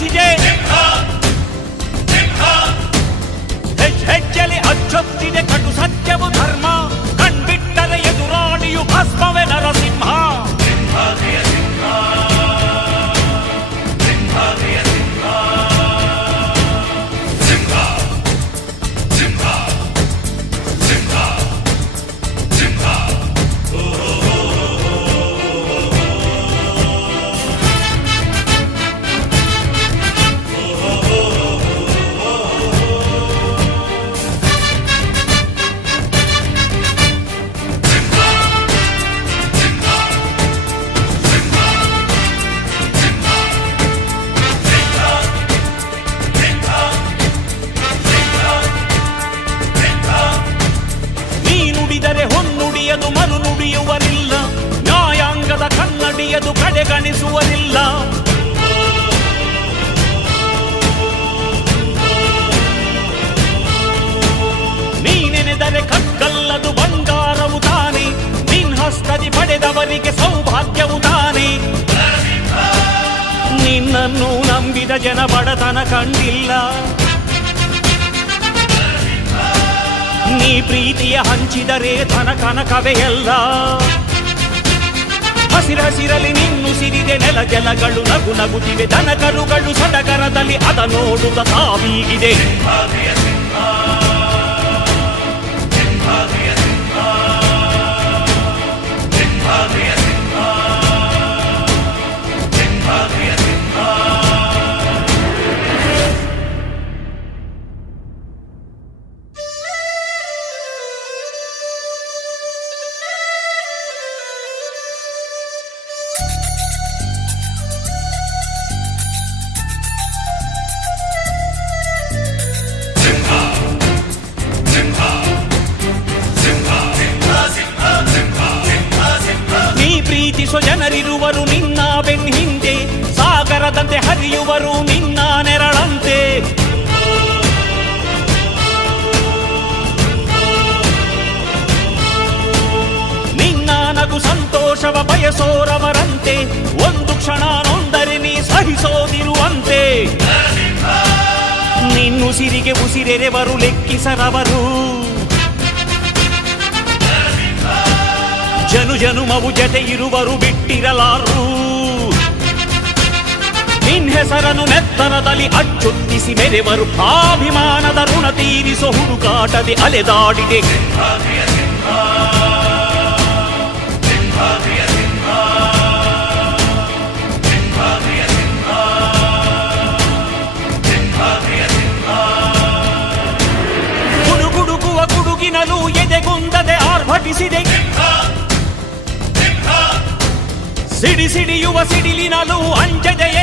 ಘರ್ಜಿಸಿದೆ. ಹೆಜ್ಜೆಲಿ ಅಚ್ಚೊತ್ತಿದೆ ಕಟು ಸತ್ಯವು ಧರ್ಮ, ಕಣ್ಬಿಟ್ಟರೆ ಎದುರಾಳಿಯು ಭಸ್ಮವೇ ನರಸಿಂಹ. ಹೊನ್ನುಡಿಯದು ಮರು ನುಡಿಯುವರಿಲ್ಲ, ನ್ಯಾಯಾಂಗದ ಕನ್ನಡಿಯದು ಕಡೆಗಣಿಸುವರಿಲ್ಲ. ನೀನೆನೆದರೆ ಕಗ್ಗಲ್ಲದು ಬಂಗಾರವು ತಾನೆ, ನಿನ್ ಹಸ್ತದಿ ಪಡೆದವರಿಗೆ ಸೌಭಾಗ್ಯವು ತಾನೆ. ನಿನ್ನನ್ನು ನಂಬಿದ ಜನ ಬಡತನ ಕಂಡಿಲ್ಲ, ನೀ ಪ್ರೀತಿಯ ಹಂಚಿದರೆ ಧನ ಕನಕವೇ ಎಲ್ಲ. ಹಸಿರಸಿರಲಿ ನಿನ್ನು ಸಿರಿದೆ ನೆಲ ಜಲಗಳು ನಗು ನಗುತ್ತಿವೆ, ದನ ಕರುಗಳು ಸಡಗರದಲ್ಲಿ ಅದ ನೋಡುತ್ತ ತಾವೀಗಿದೆ. ಪ್ರೀತಿಸೋ ಜನರಿರುವರು ನಿನ್ನ ಬೆನ್ ಹಿಂದೆ, ಸಾಗರದಂತೆ ಹರಿಯುವರು ನಿನ್ನ ನೆರಳಂತೆ. ನಿನ್ನ ನಗು ಸಂತೋಷವ ಬಯಸೋರವರಂತೆ, ಒಂದು ಕ್ಷಣ ನೊಂದರೆ ನೀ ಸಹಿಸೋದಿರುವಂತೆ. ನಿನ್ನುಸಿರಿಗೆ ಉಸಿರೆರೆವರು ಲೆಕ್ಕಿಸರವರು, ಜನು ಜನುಮವು ಜತೆ ಇರುವರು ಬಿಟ್ಟಿರಲಾರು. ನಿನ್ ಹೆಸರನ್ನು ನೆತ್ತರದಲ್ಲಿ ಅಚ್ಚೊತ್ತಿಸಿ ಮೆರೆವರು, ಅಭಿಮಾನದ ಋಣ ತೀರಿಸೋ ಹುಡುಕಾಟದೆ ಅಲೆದಾಡಿದೆ. ಗುಡುಗುಡುಗುವ ಗುಡುಗಿನಲು ಎದೆಗುಂದದೆ ಆರ್ಭಟಿಸಿದೆ, ಸಿಡಿ ಸಿಡಿಯುವ ಸಿಡಿಲಿನಲು ಅಂಜದೆಯ